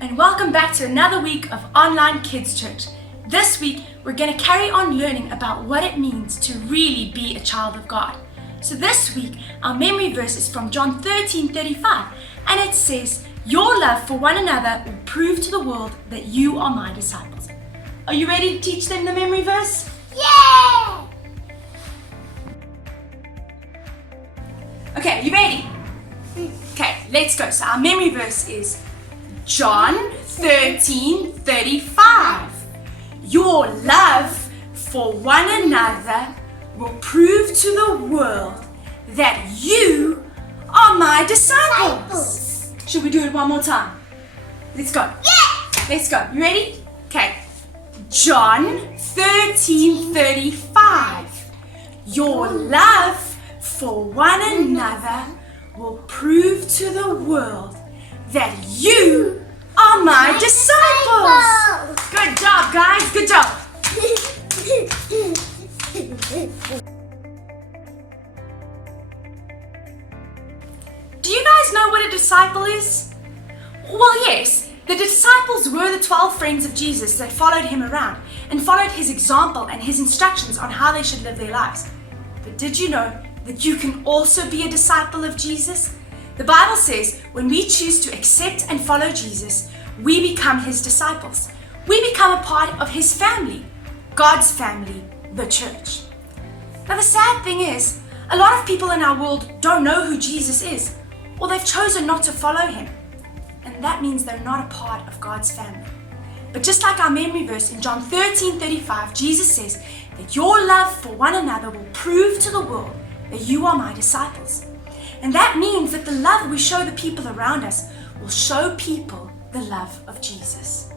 and welcome back to another week of Online Kids Church. This week, we're going to carry on learning about what it means to really be a child of God. So this week, our memory verse is from John 13:35, and it says, "Your love for one another will prove to the world that you are my disciples." Are you ready to teach them the memory verse? Yeah! Okay, you ready? Okay, let's go. So our memory verse is John 13:35. Your love for one another will prove to the world that you are my disciples. Should we do it one more time? Let's go. Yeah! Let's go. You ready? Okay. John 13:35. Your love for one another will prove to the world that you are my disciples. Good job, guys. Good job. Do you guys know what a disciple is? Well, yes. The disciples were the 12 friends of Jesus that followed him around and followed his example and his instructions on how they should live their lives. But did you know that you can also be a disciple of Jesus? The Bible says when we choose to accept and follow Jesus, we become his disciples. We become a part of his family, God's family, the church. Now the sad thing is, a lot of people in our world don't know who Jesus is, or they've chosen not to follow him. And that means they're not a part of God's family. But just like our memory verse in John 13:35, Jesus says that your love for one another will prove to the world that you are my disciples. And that means that the love we show the people around us will show people the love of Jesus.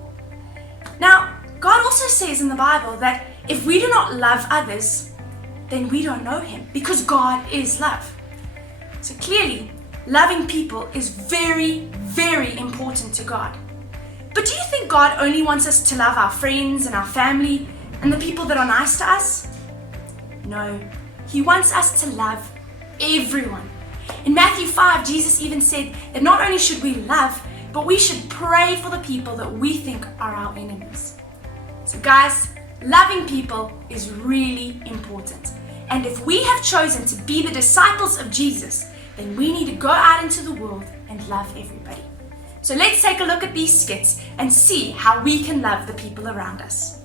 Now, God also says in the Bible that if we do not love others, then we don't know him, because God is love. So clearly, loving people is very, very important to God. But do you think God only wants us to love our friends and our family and the people that are nice to us? No, he wants us to love everyone. In Matthew 5, Jesus even said that not only should we love, but we should pray for the people that we think are our enemies. So guys, loving people is really important. And if we have chosen to be the disciples of Jesus, then we need to go out into the world and love everybody. So let's take a look at these skits and see how we can love the people around us.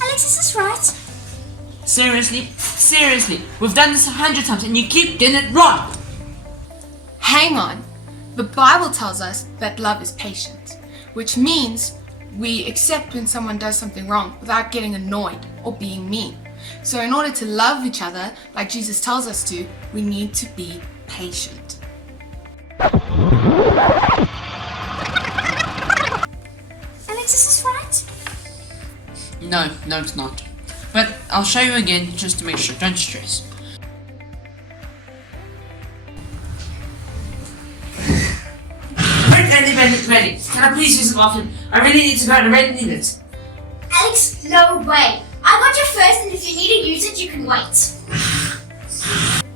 Alex, is this right? Seriously, we've done this 100 times and you keep getting it wrong. Hang on. The Bible tells us that love is patient, which means we accept when someone does something wrong without getting annoyed or being mean. So in order to love each other, like Jesus tells us to, we need to be patient. Alex, is this right? No, it's not. But I'll show you again just to make sure. Don't stress. Ready. Can I please use the bathroom? I really need to go and I really need it. Alex, no way. I got you first, and if you need to use it, you can wait.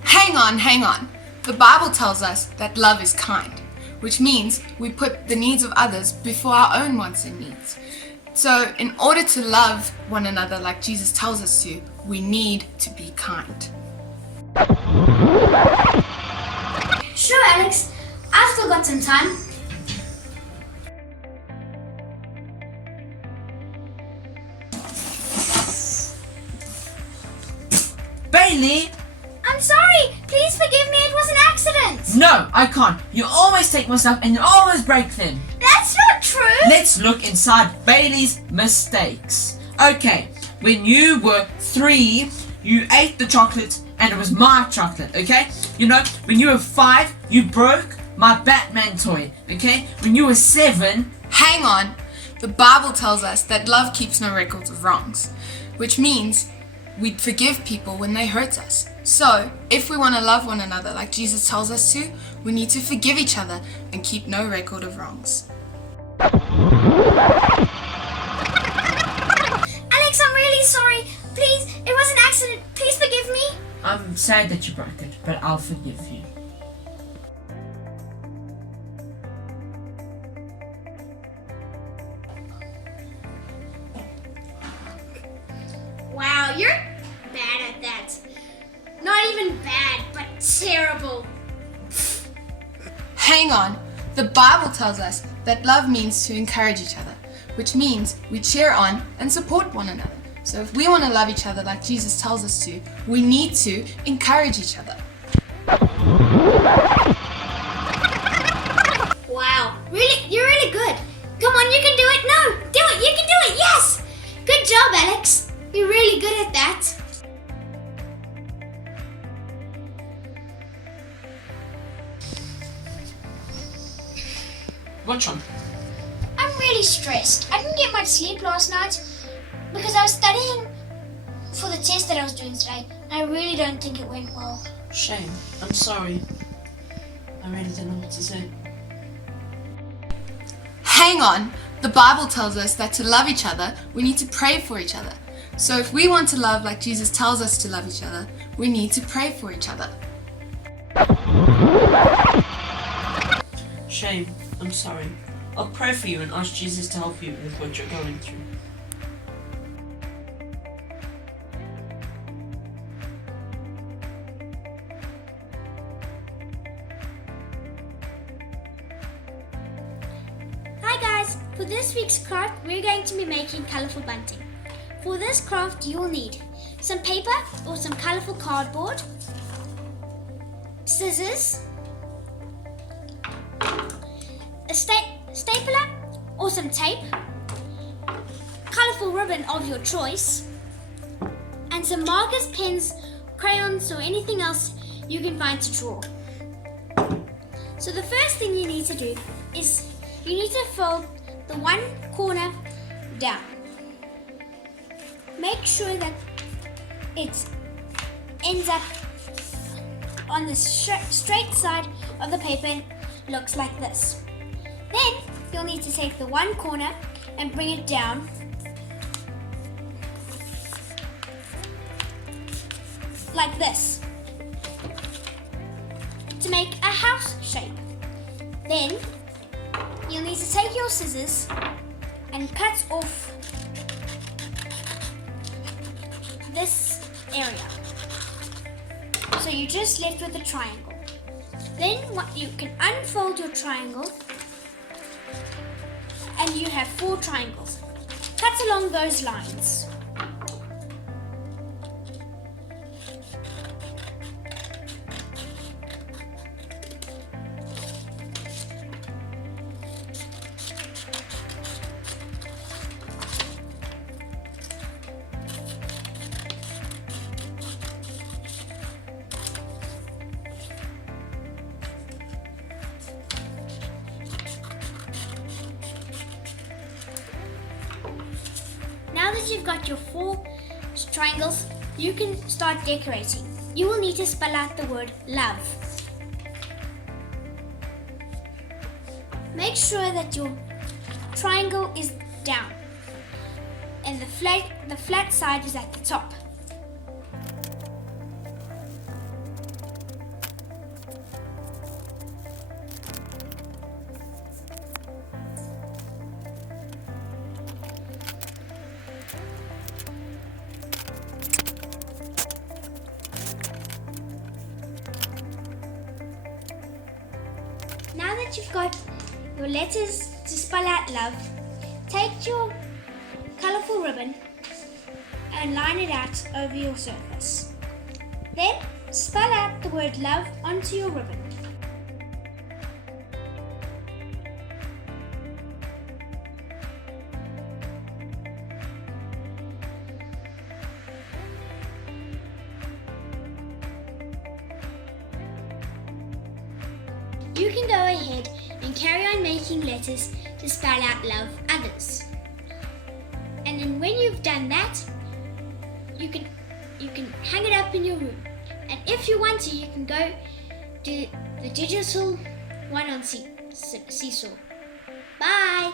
Hang on. The Bible tells us that love is kind, which means we put the needs of others before our own wants and needs. So in order to love one another like Jesus tells us to, we need to be kind. Sure, Alex. I've still got some time. Bailey! I'm sorry. Please forgive me. It was an accident. No, I can't. You always take my stuff and you always break them. That's not true. Let's look inside Bailey's mistakes. Okay, when you were 3, you ate the chocolate and it was my chocolate, okay? You know, when you were 5, you broke my Batman toy, okay? When you were 7... Hang on. The Bible tells us that love keeps no records of wrongs, which means we forgive people when they hurt us. So, if we want to love one another like Jesus tells us to, we need to forgive each other and keep no record of wrongs. Alex, I'm really sorry. Please, it was an accident. Please forgive me. I'm sad that you broke it, but I'll forgive you. you're bad at that. Not even bad, but terrible. Hang on. The Bible tells us that love means to encourage each other, which means we cheer on and support one another. So if we want to love each other like Jesus tells us to, we need to encourage each other. Wow, really, you're really good. Come on, you can do it. No, do it. You can do it. Yes. Good job, Alex. You're really good at that. Which one? I'm really stressed. I didn't get much sleep last night because I was studying for the test that I was doing today. I really don't think it went well. Shame. I'm sorry. I really don't know what to say. Hang on. The Bible tells us that to love each other, we need to pray for each other. So if we want to love like Jesus tells us to love each other, we need to pray for each other. Shame. I'm sorry. I'll pray for you and ask Jesus to help you with what you're going through. Hi guys, for this week's craft we're going to be making colourful bunting. For this craft you will need some paper or some colourful cardboard, scissors, a stapler or some tape, colourful ribbon of your choice, and some markers, pens, crayons or anything else you can find to draw. So the first thing you need to do is you need to fold the one corner down. Make sure that it ends up on the straight side of the paper and looks like this. Then you'll need to take the one corner and bring it down like this to make a house shape. Then you'll need to take your scissors and cut off this area. So you're just left with a triangle. Then you can unfold your triangle and you have 4 triangles. Cut along those lines. Now that you've got your 4 triangles, you can start decorating. You will need to spell out the word love. Make sure that your triangle is down and the flat side is at the top. Now that you've got your letters to spell out love, take your colourful ribbon and line it out over your surface. Then spell out the word love onto your ribbon. You can go ahead and carry on making letters to spell out love others. And then when you've done that, you can hang it up in your room. And if you want to, you can go do the digital one on Seesaw. Bye!